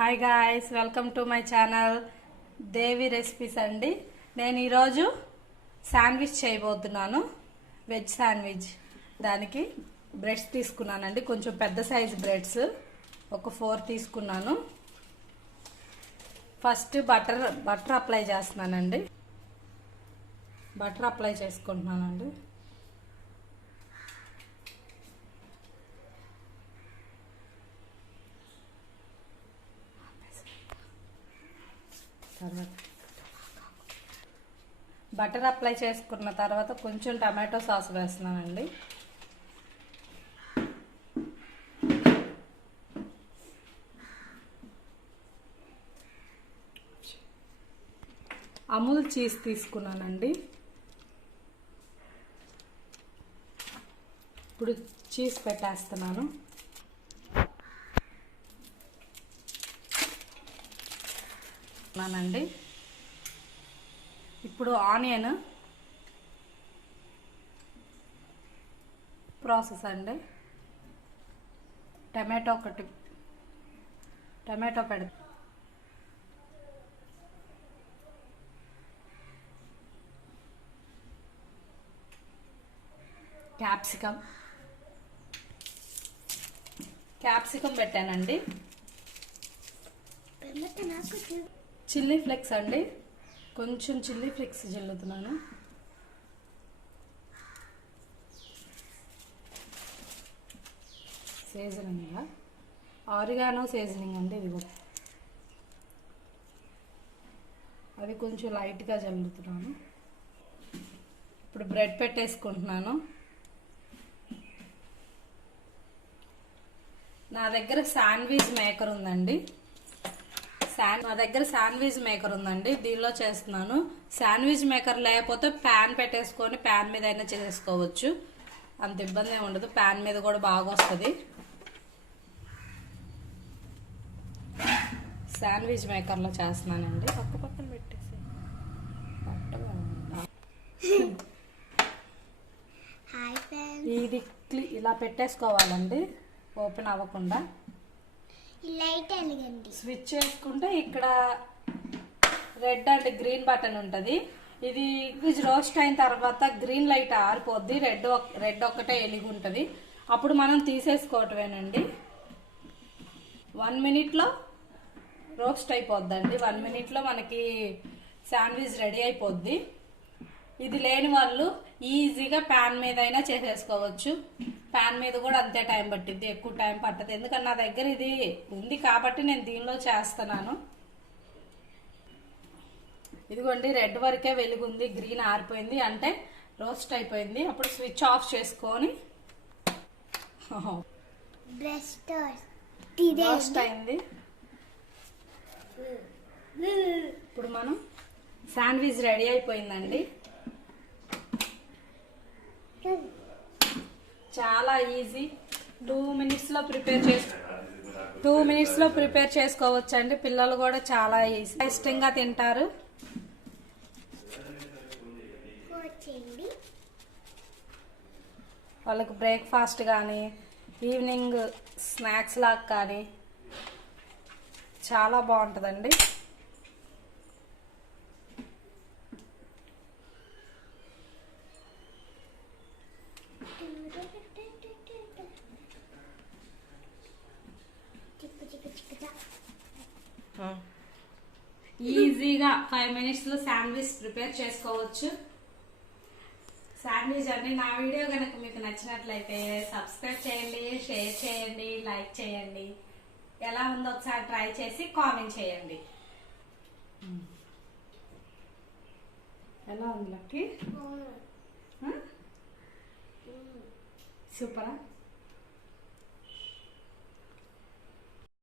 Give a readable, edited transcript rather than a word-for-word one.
Hi guys, welcome to my channel Devi recipes అండి. నేను ఈరోజు శాండ్విచ్ చేయబోతున్నాను, వెజ్ శాండ్విచ్. దానికి బ్రెడ్స్ తీసుకున్నానండి, కొంచెం పెద్ద సైజు బ్రెడ్స్ ఒక 4 తీసుకున్నాను. ఫస్ట్ బటర్ అప్లై చేస్తున్నానండి. బటర్ అప్లై చేసుకుంటున్నానండి. బటర్ అప్లై చేసుకున్న తర్వాత కొంచెం టమాటో సాస్ వేస్తున్నానండి. అమూల్ చీజ్ తీసుకున్నానండి. ఇప్పుడు చీజ్ పెట్టేస్తున్నాను. అండి ఇప్పుడు ఆనియన్ ప్రాసెస్ అండి. టమాటో పెడ క్యాప్సికం పెట్టానండి. చిల్లీ ఫ్లేక్స్ అండి, కొంచెం చిల్లీ ఫ్లేక్స్ జల్లుతున్నాను. సీజనింగ్ ఆరిగానో సీజనింగ్ అండి, ఇది కూడా అది కొంచెం లైట్గా జల్లుతున్నాను. ఇప్పుడు బ్రెడ్ పెట్టేసుకుంటున్నాను. నా దగ్గర శాండ్విచ్ మేకర్ ఉందండి. దీనిలో చేస్తున్నాను. శాండ్విచ్ మేకర్ లేకపోతే ప్యాన్ పెట్టేసుకొని ప్యాన్ మీద అయినా చేసుకోవచ్చు, అంత ఇబ్బంది ఏమి ఉండదు. ప్యాన్ మీద కూడా బాగా వస్తుంది. శాండ్విచ్ మేకర్లో చేస్తున్నానండి. పక్కన పెట్టేసి ఇది ఇలా పెట్టేసుకోవాలండి, ఓపెన్ అవ్వకుండా. స్విచ్ చేసుకుంటే ఇక్కడ రెడ్ అండ్ గ్రీన్ బటన్ ఉంటుంది. ఇది రోస్ట్ అయిన తర్వాత గ్రీన్ లైట్ ఆరిపోద్ది, రెడ్ ఒక్కటే వెలిగి ఉంటుంది. అప్పుడు మనం తీసేసుకోవటమేనండి. 1 మినిట్లో రోస్ట్ అయిపోద్దండి. 1 మినిట్లో మనకి శాండ్విచ్ రెడీ అయిపోద్ది. ఇది లేని వాళ్ళు ఈజీగా ప్యాన్ మీద అయినా చేసేసుకోవచ్చు. ప్యాన్ మీద కూడా అంతే టైం పట్టిద్ది, ఎక్కువ టైం పట్టదు. ఎందుకంటే నా దగ్గర ఇది ఉంది కాబట్టి నేను దీనిలో చేస్తున్నాను. ఇదిగోండి, రెడ్ వరకే వెలుగుంది, గ్రీన్ ఆరిపోయింది అంటే రోస్ట్ అయిపోయింది. అప్పుడు స్విచ్ ఆఫ్ చేసుకొని రోస్ట్ అయింది. ఇప్పుడు మనం శాండ్విచ్ రెడీ అయిపోయిందండి. చాలా ఈజీ, 2 మినిట్స్లో ప్రిపేర్ చేసుకోవచ్చు అండి. పిల్లలు కూడా చాలా ఇష్టంగా తింటారు. వాళ్ళకి బ్రేక్ఫాస్ట్ కానీ ఈవినింగ్ స్నాక్స్ లాగా కానీ చాలా బాగుంటుందండి. ఈజీగా 5 మినిట్స్లో శాండ్విచ్ ప్రిపేర్ చేసుకోవచ్చు. శాండ్విచ్ అండి. నా వీడియో కనుక మీకు నచ్చినట్లయితే సబ్స్క్రైబ్ చేయండి, షేర్ చేయండి, లైక్ చేయండి. ఎలా ఉందో ఒకసారి ట్రై చేసి కామెంట్ చేయండి. ఎలా ఉంది లక్కీ? సూపరా?